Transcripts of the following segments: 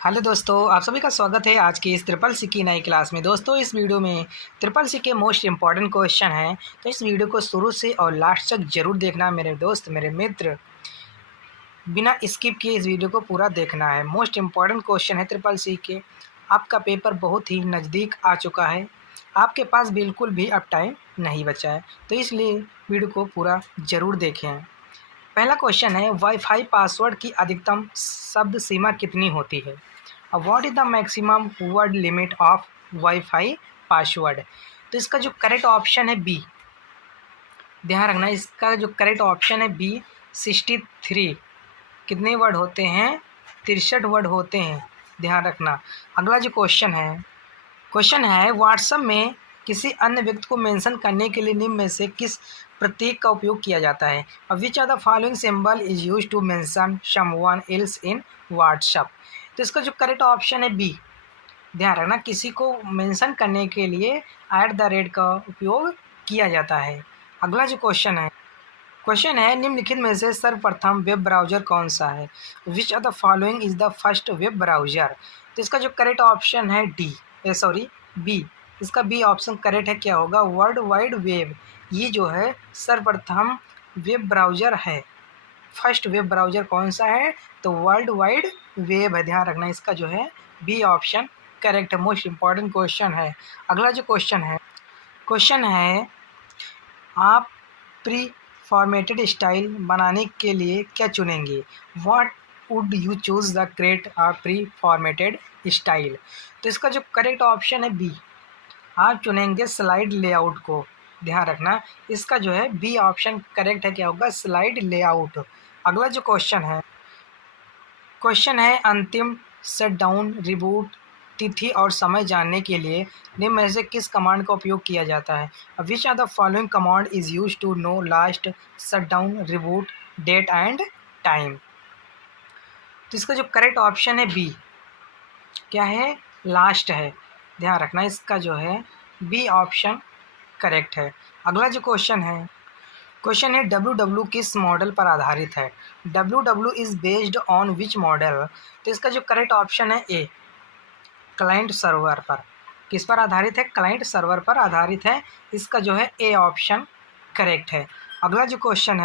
Hello दोस्तों, आप सभी का स्वागत है आज की इस ट्रिपल सी की नई क्लास में। दोस्तों, इस वीडियो में ट्रिपल सी के मोस्ट इम्पॉर्टेंट क्वेश्चन हैं, तो इस वीडियो को शुरू से और लास्ट तक ज़रूर देखना मेरे दोस्त, मेरे मित्र। बिना स्किप किए इस वीडियो को पूरा देखना है। मोस्ट इम्पॉर्टेंट क्वेश्चन है ट्रिपल सी के। आपका पेपर बहुत ही नज़दीक आ चुका है, आपके पास बिल्कुल भी अब टाइम नहीं बचा है, तो इसलिए वीडियो को पूरा ज़रूर देखें। पहला क्वेश्चन है, वाईफाई पासवर्ड की अधिकतम शब्द सीमा कितनी होती है? What is the maximum word limit of wifi password? तो इसका जो करेक्ट ऑप्शन है बी। ध्यान रखना, इसका जो करेक्ट ऑप्शन है बी 63। कितने वर्ड होते हैं? 63 वर्ड होते हैं, ध्यान रखना। अगला जो क्वेश्चन है व्हाट्सएप में किसी अन्य व्यक्ति को मेंशन करने के लिए निम्न में से किस प्रतीक का उपयोग किया जाता है? Which are the following symbol is use to mention someone else in WhatsApp? तो इसका जो करेक्ट ऑप्शन है बी। ध्यान रखना, किसी को मेंशन करने के लिए @ का उपयोग किया जाता है। अगला जो क्वेश्चन है निम्नलिखित में से सर्वप्रथम वेब ब्राउज़र कौन सा है? विच of the following is the first web browser? तो इसका जो करेक्ट ऑप्शन है बी। इसका बी ऑप्शन करेक्ट है। क्या होगा? World wide web. ये जो है सर्वप्रथम वेब ब्राउज़र है। फर्स्ट वेब ब्राउज़र कौन सा है? तो वर्ल्ड वाइड वेब है। ध्यान रखना, इसका जो है बी ऑप्शन करेक्ट है। मोस्ट इम्पॉर्टेंट क्वेश्चन है। अगला जो क्वेश्चन है आप प्री फॉर्मेटेड स्टाइल बनाने के लिए क्या चुनेंगे? What would you choose the create a pre formatted style? तो इसका जो करेक्ट ऑप्शन है बी। आप चुनेंगे स्लाइड लेआउट को। ध्यान रखना, इसका जो है बी ऑप्शन करेक्ट है। क्या होगा? Slide layout. अगला जो क्वेश्चन है अंतिम शटडाउन रिबूट तिथि और समय जानने के लिए निम्न में से किस कमांड का उपयोग किया जाता है? Which are the following command is use to know last shutdown reboot date and time? तो इसका जो करेक्ट ऑप्शन है बी। क्या है? लास्ट है। ध्यान रखना, इसका जो है बी ऑप्शन करेक्ट है। अगला जो क्वेश्चन है डब्ल्यू किस मॉडल पर आधारित है? W is based on which model? तो इसका जो करेक्ट ऑप्शन है ए, क्लाइंट सर्वर पर। किस पर आधारित है? क्लाइंट सर्वर पर आधारित है। इसका जो है ए ऑप्शन करेक्ट है। अगला जो क्वेश्चन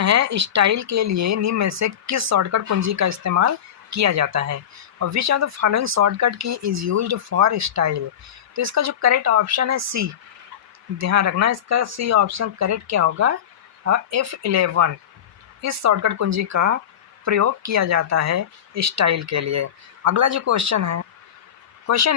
है स्टाइल के लिए निम्न में से किस शॉर्टकट कुंजी का इस्तेमाल किया जाता है? और which are the following shortcut key is used for style? तो इसका जो करेक्ट ऑप्शन है सी। ध्यान रखना, इसका सी ऑप्शन करेक्ट क्या होगा? F11। इस शॉर्टकट कुंजी का प्रयोग किया जाता है स्टाइल के लिए। अगला जो क्वेश्चन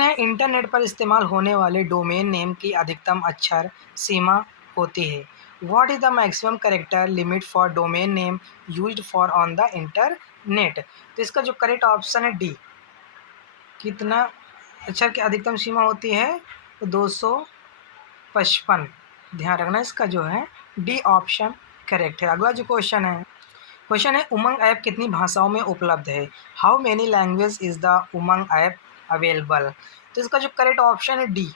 है इंटरनेट पर इस्तेमाल होने वाले डोमेन नेम की अधिकतम अक्षर सीमा होती है? What is the maximum character limit for domain name used for on the internet? तो इसका जो करेक्ट ऑप्शन है डी। कितना अक्षर की अधिकतम सीमा होती है? तो 255। ध्यान रखना, इसका जो है डी ऑप्शन करेक्ट है। अगला जो क्वेश्चन है उमंग ऐप कितनी भाषाओं में उपलब्ध है? How many language is the Umang app available? तो इसका जो करेक्ट ऑप्शन है डी।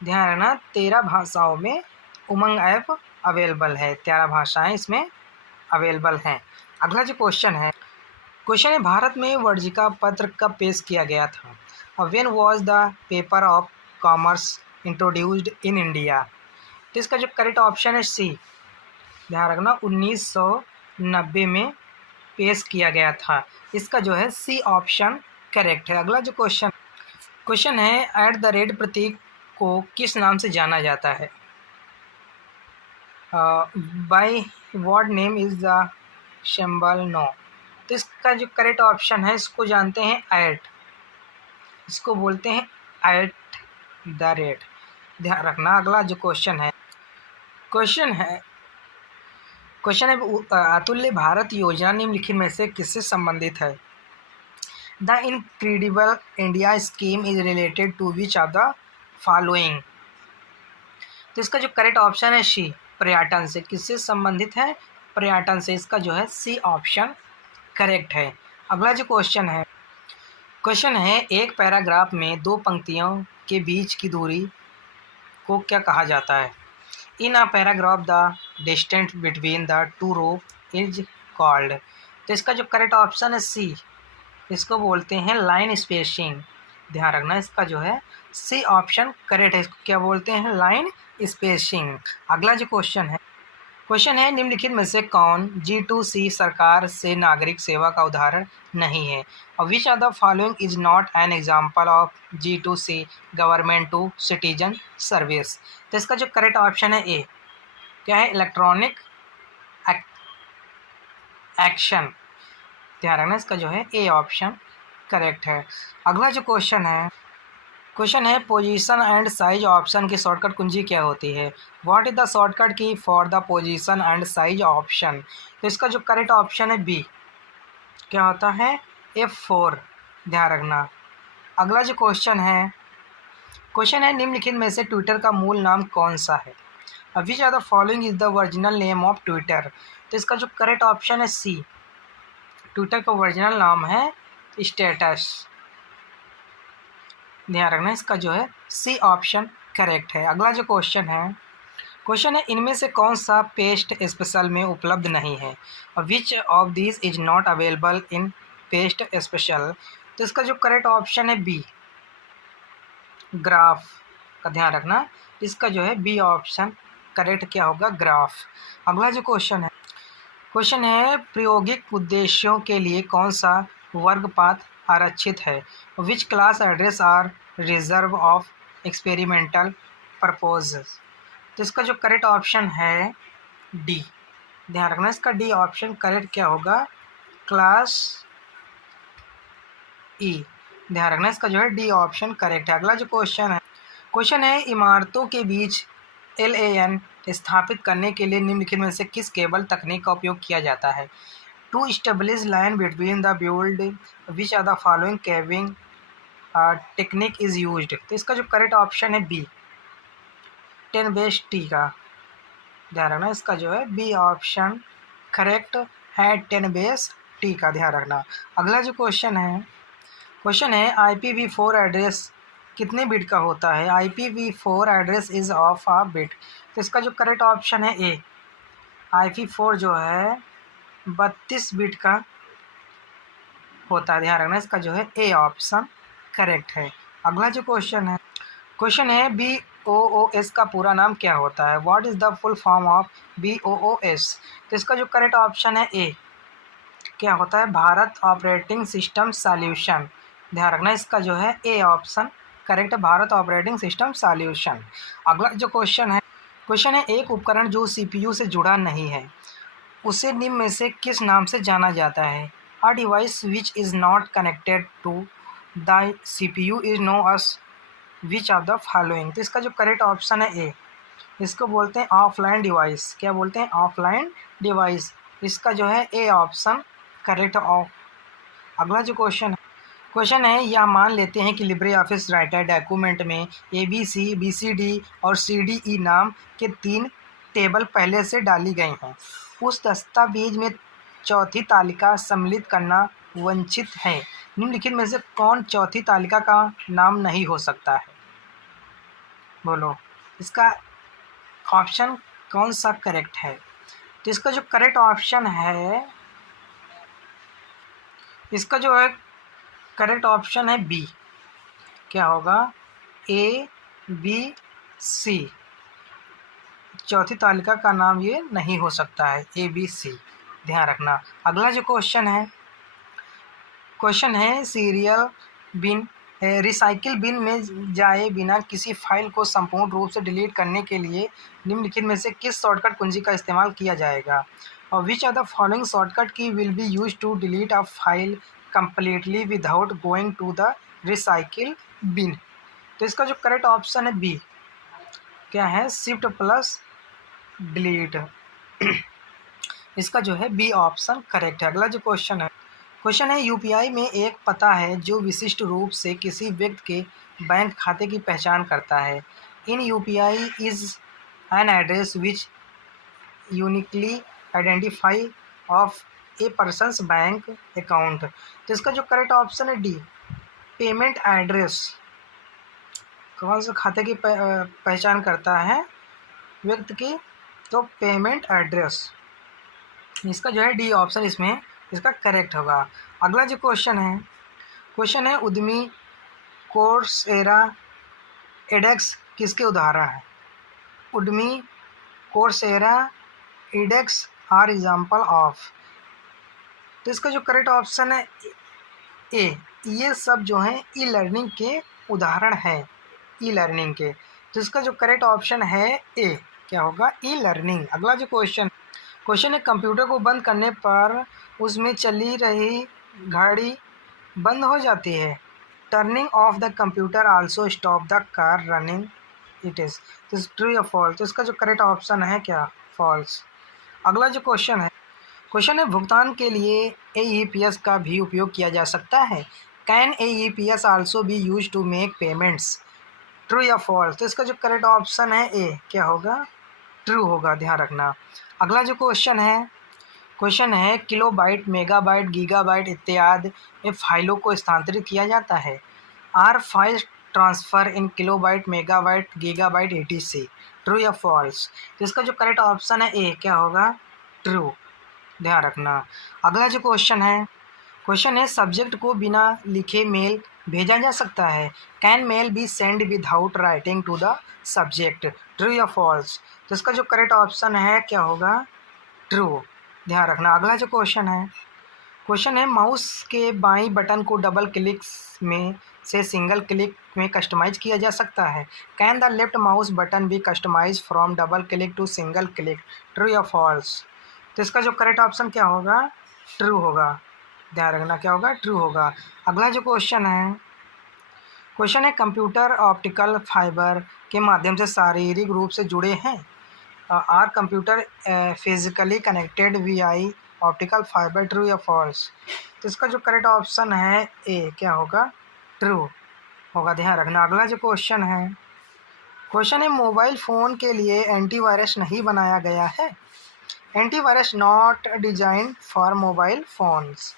ध्यान रखना, 13 भाषाओं में उमंग ऐप अवेलेबल है। 13 भाषाएं इसमें अवेलेबल हैं। अगला जो क्वेश्चन है भारत में वर्जिका पत्र कब पेश किया गया था? When was the paper of commerce introduced in India? तो इसका जो करेक्ट ऑप्शन है सी। ध्यान रखना, 1990 में पेश किया गया था। इसका जो है सी ऑप्शन करेक्ट है। अगला जो क्वेश्चन है प्रतीक को किस नाम से जाना जाता है? By what name is the symbol known? तो इसका जो करेक्ट ऑप्शन है, इसको जानते हैं इसको बोलते हैं @। ध्यान रखना। अगला जो क्वेश्चन है अतुल्य भारत योजना निम्नलिखित में से किससे संबंधित है? The incredible India scheme is related to which of the following? तो इसका जो करेक्ट ऑप्शन है सी, पर्यटन से। किससे संबंधित है? पर्यटन से। इसका जो है सी ऑप्शन करेक्ट है। अगला जो क्वेश्चन है एक पैराग्राफ में दो पंक्तियों के बीच की दूरी को क्या कहा जाता है? In a paragraph the distance between the two row is called. तो इसका जो करेक्ट ऑप्शन है सी। इसको बोलते हैं लाइन स्पेसिंग। ध्यान रखना इसका जो है सी ऑप्शन करेक्ट है। इसको क्या बोलते हैं? Line spacing. अगला जो क्वेश्चन है निम्नलिखित में से कौन G2C सरकार से नागरिक सेवा का उदाहरण नहीं है? और which are the following is not an example of G2C government to citizen service? तो इसका जो करेक्ट ऑप्शन है ए। क्या है? Electronic action. ध्यान रखना इसका जो है ए ऑप्शन करेक्ट है। अगला जो क्वेश्चन है पोजीशन एंड साइज ऑप्शन की शॉर्टकट कुंजी क्या होती है? व्हाट इज द शॉर्टकट की for the position and size option? तो इसका जो करेक्ट ऑप्शन है बी। क्या होता है? F4। ध्यान रखना। अगला जो क्वेश्चन है निम्नलिखित में से ट्विटर का मूल नाम कौन सा है? Which are the following is the original name of Twitter? तो इसका जो करेक्ट ऑप्शन है सी। ट्विटर का ओरिजिनल नाम है स्टेटस। ध्यान रखना इसका जो है सी ऑप्शन करेक्ट है। अगला जो क्वेश्चन है इनमें से कौन सा पेस्ट स्पेशल में उपलब्ध नहीं है? Which of this is not available in paste special? तो इसका जो करेक्ट ऑप्शन है बी, ग्राफ का। ध्यान रखना इसका जो है बी ऑप्शन करेक्ट क्या होगा? ग्राफ। अगला जो क्वेश्चन है प्रायोगिक उद्देश्यों के लिए कौन सा वर्गपात आरक्षित है? Which class address are reserve of experimental purposes? तो इसका जो करेक्ट ऑप्शन है डी। ध्यान रखना इसका डी ऑप्शन करेक्ट क्या होगा? क्लास ई। ध्यान रखना इसका जो है डी ऑप्शन करेक्ट है। अगला जो क्वेश्चन है इमारतों के बीच LAN स्थापित करने के लिए निम्नलिखित में से किस केबल तकनीक का उपयोग किया जाता है? To establish line between the building which are the following cabling technique is used? तो इसका जो करेक्ट ऑप्शन है बी, 10/T का। ध्यान रखना इसका जो है बी ऑप्शन करेक्ट है, 10/T का। ध्यान रखना। अगला जो क्वेश्चन है IPv4 एड्रेस कितने बिट का होता है? IPv4 address is of a bit. तो इसका जो करेक्ट ऑप्शन है ए। IPv4 जो है 32 बिट का होता है। ध्यान रखना इसका जो है ए ऑप्शन करेक्ट है। अगला जो क्वेश्चन है BOOS का पूरा नाम क्या होता है? What is the full form of BOOS? तो इसका जो करेक्ट ऑप्शन है ए। क्या होता है? Bharat operating system solution. ध्यान रखना इसका जो है ए ऑप्शन करेक्ट है, भारत ऑपरेटिंग सिस्टम सॉल्यूशन। अगला जो क्वेश्चन है एक उपकरण जो CPU से जुड़ा नहीं है उसे निम्न में से किस नाम से जाना जाता है? A device which is not connected to the CPU is known as which of the following? तो इसका जो करेक्ट ऑप्शन है ए। इसको बोलते हैं ऑफलाइन डिवाइस। क्या बोलते हैं? Offline device. इसका जो है ए ऑप्शन करेक्ट ऑफ। अगला जो क्वेश्चन है यह मान लेते हैं कि लिब्रे ऑफिस राइटर डॉक्यूमेंट में ABC, BCD और CDE नाम के 3 टेबल पहले से डाली गई हैं। उस दस्तावेज में चौथी तालिका सम्मिलित करना वांछित है। निम्नलिखित में से कौन चौथी तालिका का नाम नहीं हो सकता है? बोलो इसका ऑप्शन कौन सा करेक्ट है? तो इसका जो करेक्ट ऑप्शन है करेक्ट ऑप्शन है बी। क्या होगा? ABC। चौथी तालिका का नाम ये नहीं हो सकता है, ABC। ध्यान रखना। अगला जो क्वेश्चन है सीरियल बिन रिसाइकिल बिन में जाए बिना किसी फाइल को संपूर्ण रूप से डिलीट करने के लिए निम्नलिखित में से किस शॉर्टकट कुंजी का इस्तेमाल किया जाएगा? और which are the following shortcut key will be use to delete a file completely without going to the recycle bin? तो इसका जो करेक्ट ऑप्शन है बी। क्या है? Shift+Delete। इसका जो है बी ऑप्शन करेक्ट है। अगला जो क्वेश्चन है UPI में एक पता है जो विशिष्ट रूप से किसी व्यक्ति के बैंक खाते की पहचान करता है। इन UPI is an address which uniquely identify of A persons bank account. तो इसका जो करेक्ट ऑप्शन है डी, पेमेंट एड्रेस। कौन से खाते की पहचान करता है व्यक्ति की? तो पेमेंट एड्रेस। इसका जो है डी ऑप्शन इसमें इसका करेक्ट होगा। अगला जो क्वेश्चन क्वेश्चन है उद्यमी कोर्सेरा एडेक्स किसके उदाहरण हैं? Udemy Coursera edX are example of. तो इसका जो करेक्ट ऑप्शन है ए, ये सब जो हैं ई लर्निंग के उदाहरण हैं, ई लर्निंग के। तो इसका जो करेक्ट ऑप्शन है ए, क्या होगा? E learning. अगला जो क्वेश्चन है कंप्यूटर को बंद करने पर उसमें चली रही घड़ी बंद हो जाती है। Turning of the computer also stop the car running it is. तो ट्रू या फॉल्स? तो इसका जो करेक्ट ऑप्शन है क्या? फॉल्स। अगला जो क्वेश्चन है भुगतान के लिए AEPS का भी उपयोग किया जा सकता है। Can AEPS also be use to make payments? True या फॉल्स? तो इसका जो करेक्ट ऑप्शन है ए, क्या होगा? ट्रू होगा, ध्यान रखना। अगला जो क्वेश्चन है किलोबाइट, मेगाबाइट, गीगाबाइट इत्यादि में फाइलों को स्थानांतरित किया जाता है। Are file transfer in kilobyte, megabyte, gigabyte etc। True या फॉल्स? तो इसका जो करेक्ट ऑप्शन है ए, क्या होगा? ट्रू, ध्यान रखना। अगला जो क्वेश्चन है सब्जेक्ट को बिना लिखे मेल भेजा जा सकता है। Can mail be send without writing to the subject? True या फॉल्स? तो इसका जो करेक्ट ऑप्शन है क्या होगा? ट्रू, ध्यान रखना। अगला जो क्वेश्चन है माउस के बाईं बटन को डबल क्लिक में से सिंगल क्लिक में कस्टमाइज किया जा सकता है। Can the left mouse button be customise from double click to single click? True या फॉल्स? तो इसका जो करेक्ट ऑप्शन क्या होगा? ट्रू होगा, ध्यान रखना, क्या होगा? ट्रू होगा। अगला जो क्वेश्चन है कंप्यूटर ऑप्टिकल फाइबर के माध्यम से शारीरिक रूप से जुड़े हैं। Are computer physically connected via optical fibre? True या फॉल्स? तो इसका जो करेक्ट ऑप्शन है ए, क्या होगा? ट्रू होगा, ध्यान रखना। अगला जो क्वेश्चन है मोबाइल फ़ोन के लिए एंटीवायरस नहीं बनाया गया है। Antivirus not design for mobile phones?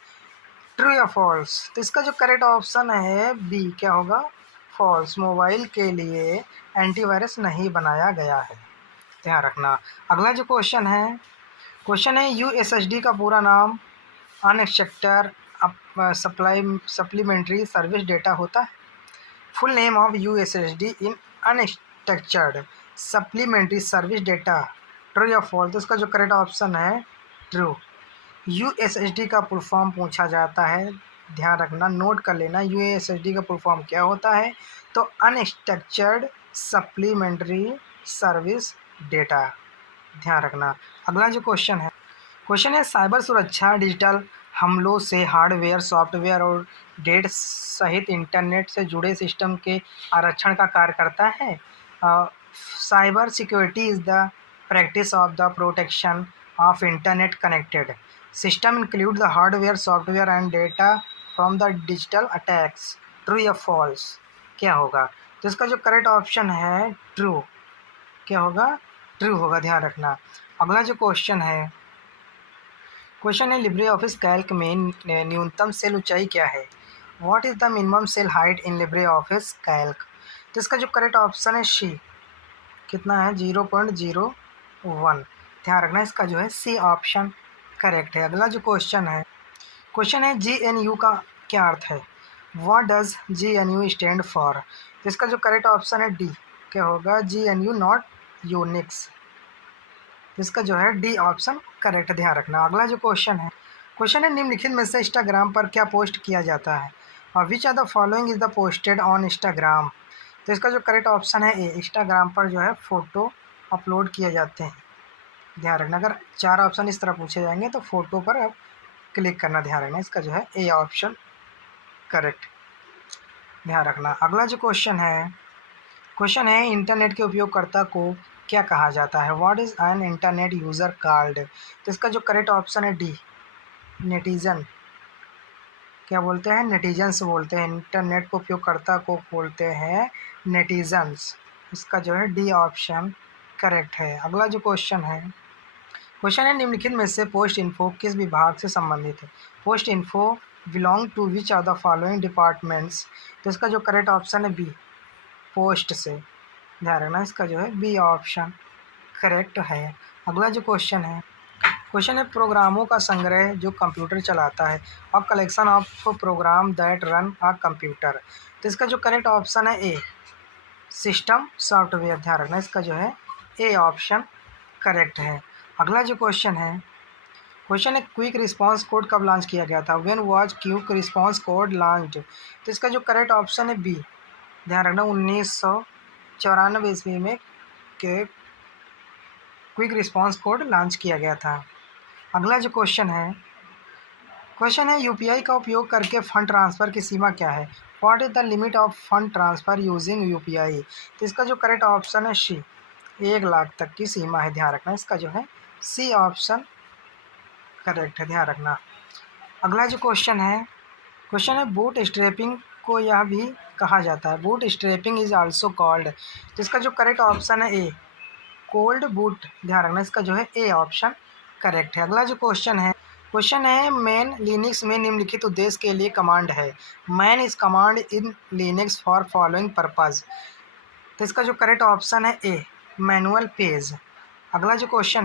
True या फॉल्स? तो इसका जो करेक्ट ऑप्शन है बी, क्या होगा? फॉल्स, मोबाइल के लिए एंटीवायरस नहीं बनाया गया है, ध्यान रखना। अगला जो क्वेश्चन है USSD का पूरा नाम अनस्ट्रक्चर्ड सप्लीमेंट्री सर्विस डेटा होता है। Full name of USSD in unstructured supplementary service data? True या फॉल्स? तो इसका जो करेक्ट ऑप्शन है ट्रू। USSD का फुल फॉर्म पूछा जाता है, ध्यान रखना, नोट कर लेना। USSD का फुल फॉर्म क्या होता है? तो अनस्ट्रक्चर्ड सप्लीमेंट्री सर्विस डेटा, ध्यान रखना। अगला जो क्वेश्चन है साइबर सुरक्षा डिजिटल हमलों से हार्डवेयर, सॉफ्टवेयर और डेटा सहित इंटरनेट से जुड़े सिस्टम के आरक्षण का कार्य करता है। Cyber security is the practice of the protection of internet connected system include the hardware, software and data from the digital attacks? True या फॉल्स? क्या होगा? तो इसका जो करेक्ट ऑप्शन है ट्रू, क्या होगा? ट्रू होगा, ध्यान रखना। अगला जो क्वेश्चन है लिब्रे ऑफिस कैल्क में न्यूनतम सेल ऊंचाई क्या है? What is the minimum cell height in Libre office Calc? तो इसका जो करेक्ट ऑप्शन है सी, कितना है? 0.01, ध्यान रखना। इसका जो है सी ऑप्शन करेक्ट है। अगला जो क्वेश्चन है GNU का क्या अर्थ है? What does GNU stand for? तो इसका जो करेक्ट ऑप्शन है डी, क्या होगा? GNU not Unix. इसका जो है डी ऑप्शन करेक्ट, ध्यान रखना। अगला जो क्वेश्चन है निम्नलिखित में से इंस्टाग्राम पर क्या पोस्ट किया जाता है? और which are the following is the posted on Instagram? तो इसका जो करेक्ट ऑप्शन है ए, इंस्टाग्राम पर जो है फ़ोटो अपलोड किए जाते हैं, ध्यान रखना। अगर 4 ऑप्शन इस तरह पूछे जाएंगे तो फ़ोटो पर आप क्लिक करना, ध्यान रखना। इसका जो है ए ऑप्शन करेक्ट, ध्यान रखना। अगला जो क्वेश्चन है इंटरनेट के उपयोगकर्ता को क्या कहा जाता है? What is an internet user called? तो इसका जो करेक्ट ऑप्शन है डी, नेटिजन। क्या बोलते हैं? नेटिजन्स बोलते हैं। इंटरनेट को उपयोगकर्ता को बोलते हैं नेटिजन्स। इसका जो है डी ऑप्शन करेक्ट है। अगला जो क्वेश्चन है निम्नलिखित में से पोस्ट इन्फो किस विभाग से संबंधित है? Post info belong to which are the following departments? तो इसका जो करेक्ट ऑप्शन है बी, पोस्ट से, ध्यान रखना। इसका जो है बी ऑप्शन करेक्ट है। अगला जो क्वेश्चन है प्रोग्रामों का संग्रह जो कंप्यूटर चलाता है, और collection of program that run a computer. तो इसका जो करेक्ट ऑप्शन है ए, सिस्टम सॉफ्टवेयर। ध्यान रखना, इसका जो है ए ऑप्शन करेक्ट है। अगला जो क्वेश्चन है क्विक रिस्पांस कोड कब लॉन्च किया गया था? When was quick response code launched? तो इसका जो करेक्ट ऑप्शन है बी। ध्यान रखना, 1994 ईस्वी में के क्विक रिस्पांस कोड लॉन्च किया गया था। अगला जो क्वेश्चन है यूपीआई का उपयोग करके फंड ट्रांसफ़र की सीमा क्या है? What is the limit of fund transfer using UPI? तो इसका जो करेक्ट ऑप्शन है सी, 1 लाख तक की सीमा है। ध्यान रखना, इसका जो है सी ऑप्शन करेक्ट है। ध्यान रखना। अगला जो क्वेश्चन है बूट स्ट्रैपिंग को यह भी कहा जाता है। Boot strapping is also called. तो इसका जो करेक्ट ऑप्शन है ए, कोल्ड बूट। ध्यान रखना, इसका जो है ए ऑप्शन करेक्ट है। अगला जो क्वेश्चन है मैन लिनक्स में निम्नलिखित उद्देश्य के लिए कमांड है। Man is command in Linux for following purpose. तो इसका जो करेक्ट ऑप्शन है ए, मैनुअल पेज। अगला जो क्वेश्चन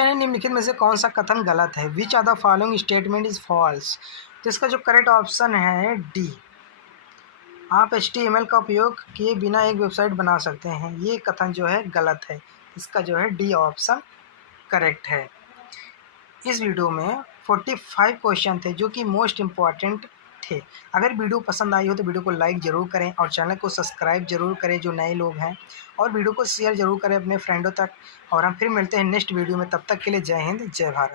है निम्नलिखित में से कौन सा कथन गलत है? Which are the following statement is false? तो इसका जो करेक्ट ऑप्शन है डी, आप HTML का उपयोग किए बिना एक वेबसाइट बना सकते हैं। ये कथन जो है गलत है। इसका जो है डी ऑप्शन करेक्ट है। इस वीडियो में 45 क्वेश्चन थे जो कि मोस्ट इम्पॉर्टेंट थे। अगर वीडियो पसंद आई हो तो वीडियो को लाइक ज़रूर करें और चैनल को सब्सक्राइब ज़रूर करें जो नए लोग हैं, और वीडियो को शेयर ज़रूर करें अपने फ्रेंडों तक। और हम फिर मिलते हैं नेक्स्ट वीडियो में, तब तक के लिए जय हिंद, जय भारत।